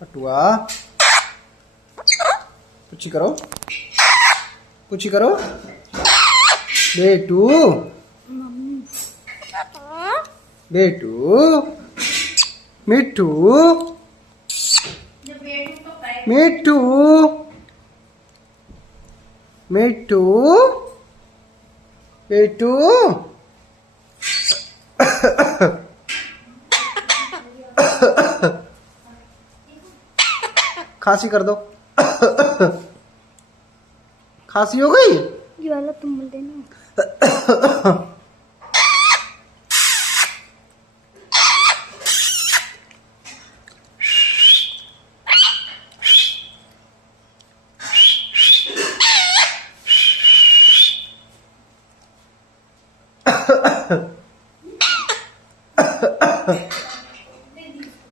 हटुआ पूछी करो, पूछी करो। बेटू बेटू मिट्टू मिट्टू मिट्टू बेटू खांसी कर दो। खांसी हो गई। ये वाला तुम बोल देना।